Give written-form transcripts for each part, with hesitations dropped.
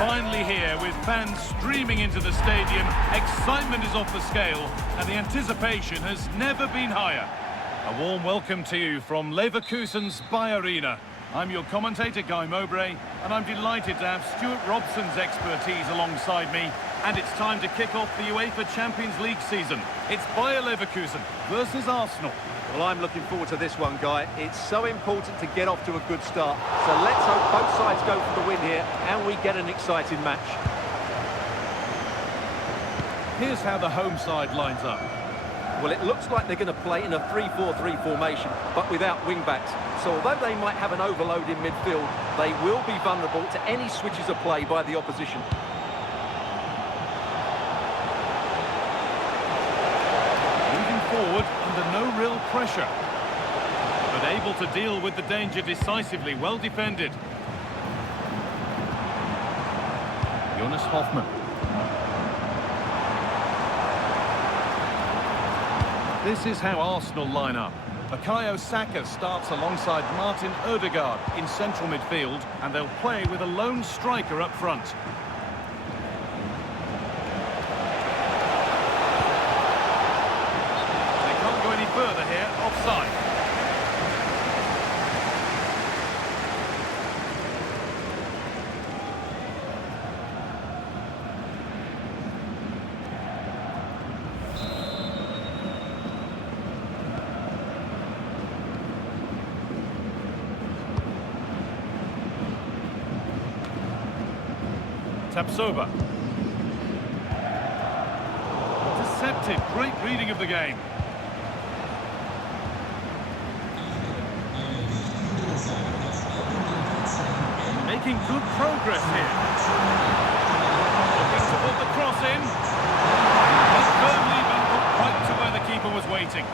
finally here, with fans streaming into the stadium. Excitement is off the scale, and the anticipation has never been higher. A warm welcome to you from Leverkusen's Arena. I'm your commentator, Guy Mowbray, and I'm delighted to have Stuart Robson's expertise alongside me. And it's time to kick off the UEFA Champions League season. It's Bayer Leverkusen versus Arsenal. Well, I'm looking forward to this one, Guy. It's so important to get off to a good start. So let's hope both sides go for the win here and we get an exciting match. Here's how the home side lines up. Well, it looks like they're going to play in a 3-4-3 formation, but without wing-backs. So although they might have an overload in midfield, they will be vulnerable to any switches of play by the opposition. Forward under no real pressure, but able to deal with the danger decisively. Well defended. Jonas Hoffmann. This is how Arsenal line up. Bukayo Saka starts alongside Martin Odegaard in central midfield, and they'll play with a lone striker up front. Further here, offside. Tapsoba. Deceptive, great reading of the game. Making good progress here. Looking to put the cross in. He's firmly been put right to where the keeper was waiting.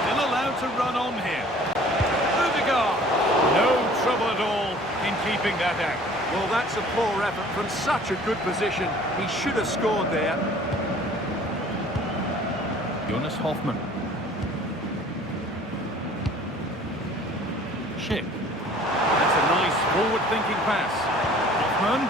Still allowed to run on here. Odegaard. No trouble at all in keeping that out. Well, that's a poor effort from such a good position. He should have scored there. Jonas Hoffmann. Schick. That's a nice forward-thinking pass. Hoffmann.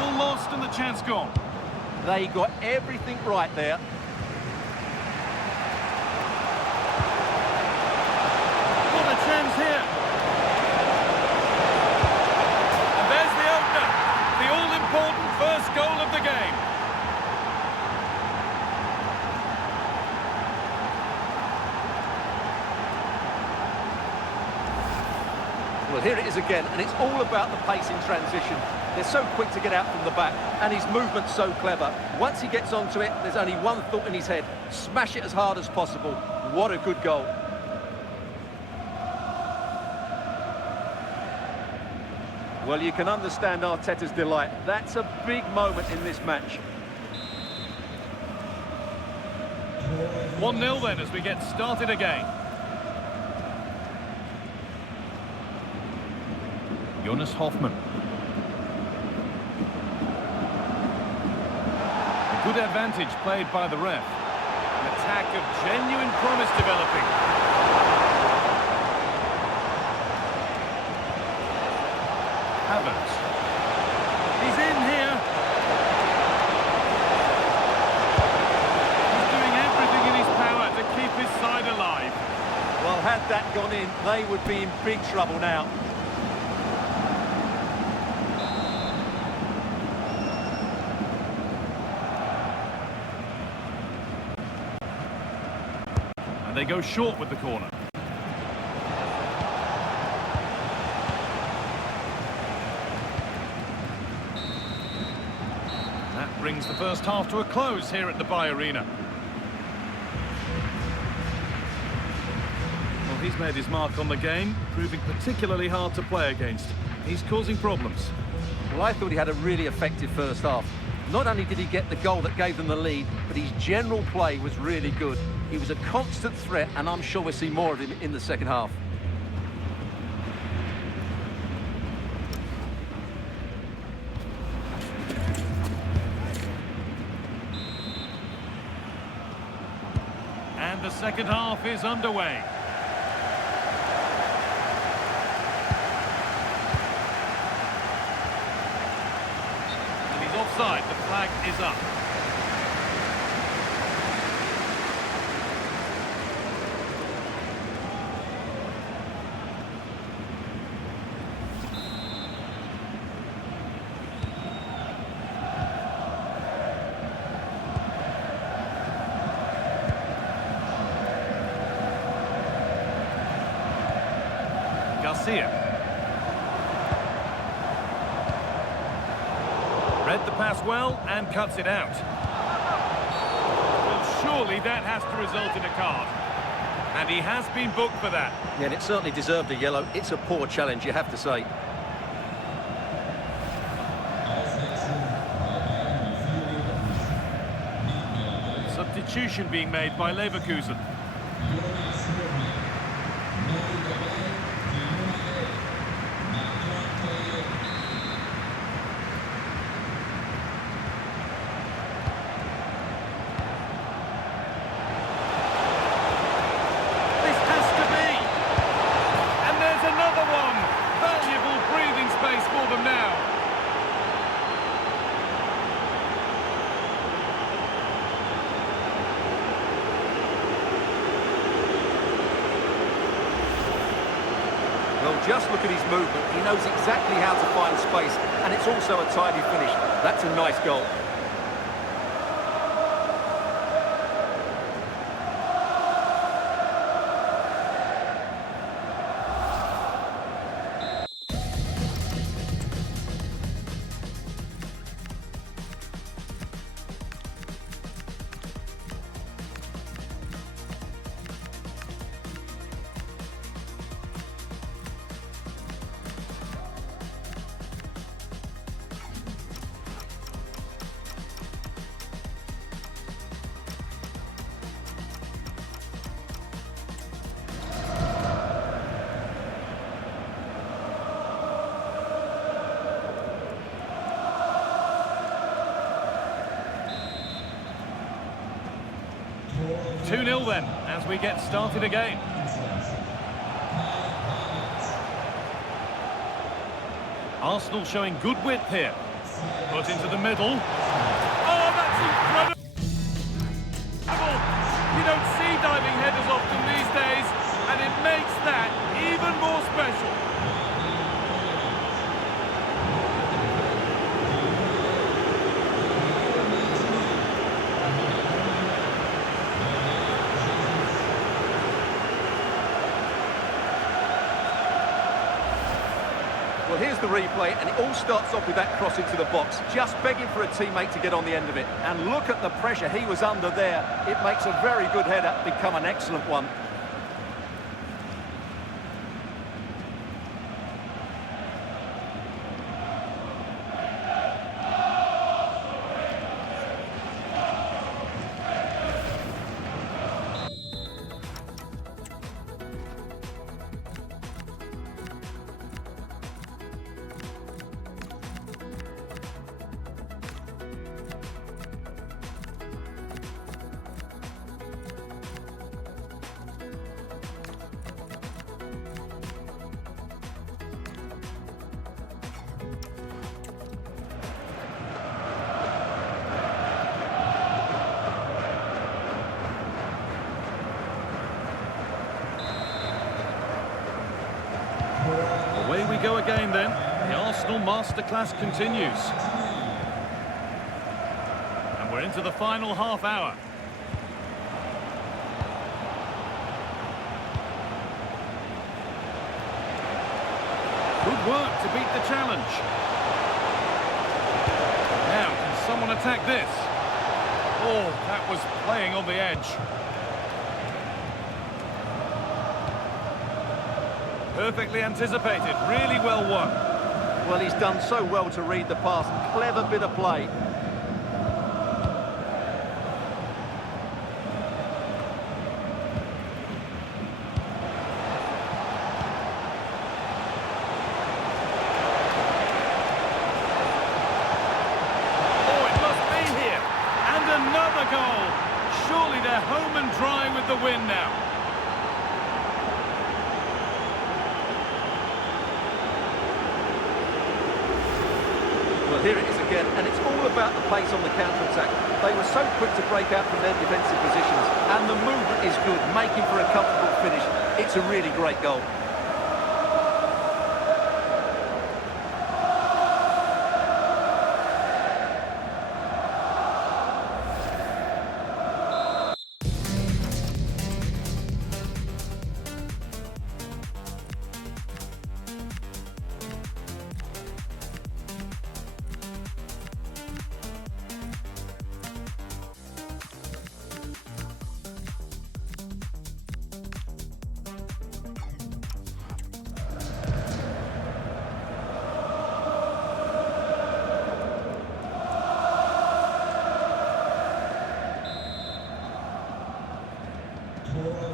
Ball lost and the chance gone. They got everything right there. What a chance here. All-important first goal of the game. Well, here it is again, and it's all about the pace in transition. They're so quick to get out from the back, and his movement's so clever. Once he gets onto it, there's only one thought in his head: smash it as hard as possible. What a good goal. Well, you can understand Arteta's delight. That's a big moment in this match. 1-0 then as we get started again. Jonas Hoffmann. A good advantage played by the ref. An attack of genuine promise developing. He's in here. He's doing everything in his power to keep his side alive. Well, had that gone in, they would be in big trouble now. And they go short with the corner. Brings the first half to a close here at the Arena. Well, he's made his mark on the game, proving particularly hard to play against. He's causing problems. Well, I thought he had a really effective first half. Not only did he get the goal that gave them the lead, but his general play was really good. He was a constant threat, and I'm sure we'll see more of him in the second half. the second half is underway. And he's offside. The flag is up. Read the pass well and cuts it out. Well, surely that has to result in a card. And he has been booked for that. Yeah, and it certainly deserved a yellow. It's a poor challenge, you have to say. Substitution being made by Leverkusen. Well, just look at his movement. He knows exactly how to find space, and it's also a tidy finish. That's a nice goal. Two-nil then, as we get started again. Arsenal showing good width here. Put into the middle. Oh, that's incredible! You don't see diving headers often these days, and it makes that even more special. Well, here's the replay, and it all starts off with that cross into the box, just begging for a teammate to get on the end of it. And look at the pressure he was under there. It makes a very good header become an excellent one. Away we go again then. The Arsenal masterclass continues. And we're into the final half hour. Good work to beat the challenge. Now, can someone attack this? Oh, that was playing on the edge. Perfectly anticipated, really well won. Well, he's done so well to read the pass. Clever bit of play. Oh, it must be here. And another goal. surely they're home and dry with the win now. Well, here it is again, and it's all about the pace on the counter-attack. They were so quick to break out from their defensive positions, and the movement is good, making for a comfortable finish. It's a really great goal.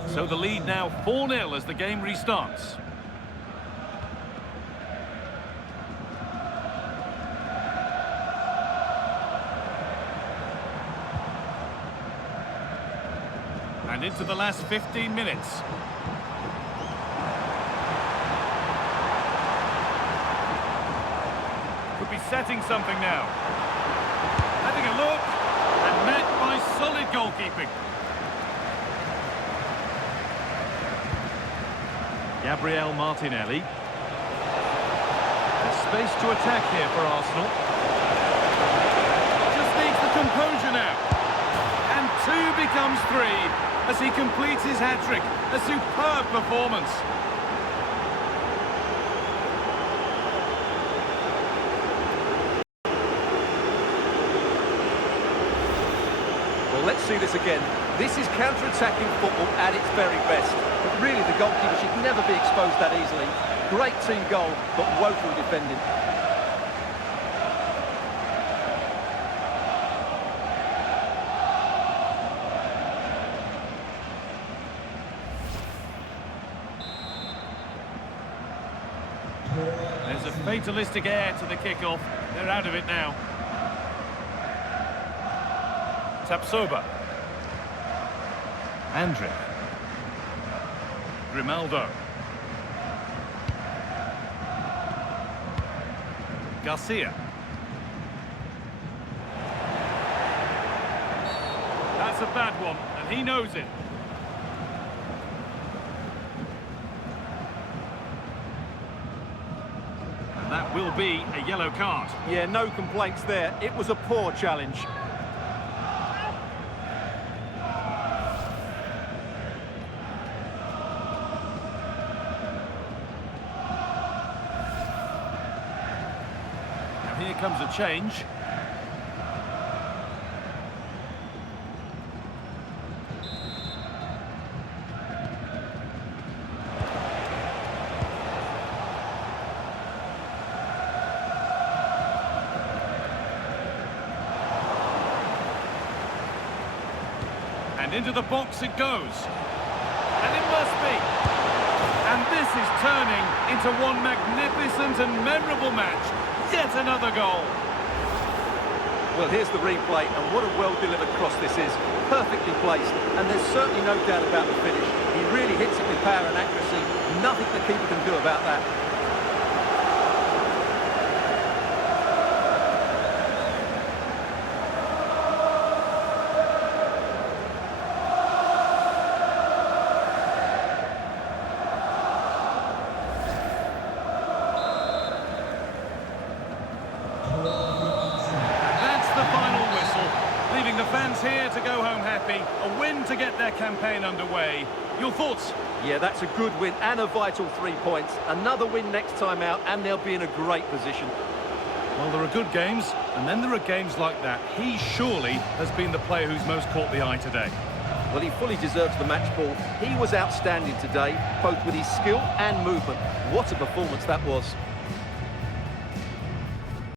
So the lead now 4-0 as the game restarts. And into the last 15 minutes. Could be setting something now. Having a look, and met by solid goalkeeping. Gabriel Martinelli. There's space to attack here for Arsenal. Just needs the composure now. And 2 becomes 3 as he completes his hat-trick. A superb performance. Well, let's see this again. This is counter-attacking football at its very best. But really, the goalkeeper should never be exposed that easily. Great team goal, but woeful defending. There's a fatalistic air to the kickoff. They're out of it now. Tapsoba. Andre. Grimaldo. Garcia. That's a bad one, and he knows it. And that will be a yellow card. Yeah, no complaints there. It was a poor challenge. Here comes a change. And into the box it goes. And it must be. And this is turning into one magnificent and memorable match. Yet another goal. Well, here's the replay, and what a well-delivered cross this is. Perfectly placed, and there's certainly no doubt about the finish. He really hits it with power and accuracy. Nothing the keeper can do about that. The fans here to go home happy. A win to get their campaign underway. Your thoughts? Yeah, that's a good win and a vital 3 points. Another win next time out and they'll be in a great position. Well, there are good games, and then there are games like that. He surely has been the player who's most caught the eye today. Well, he fully deserves the match ball. He was outstanding today, both with his skill and movement. What a performance that was.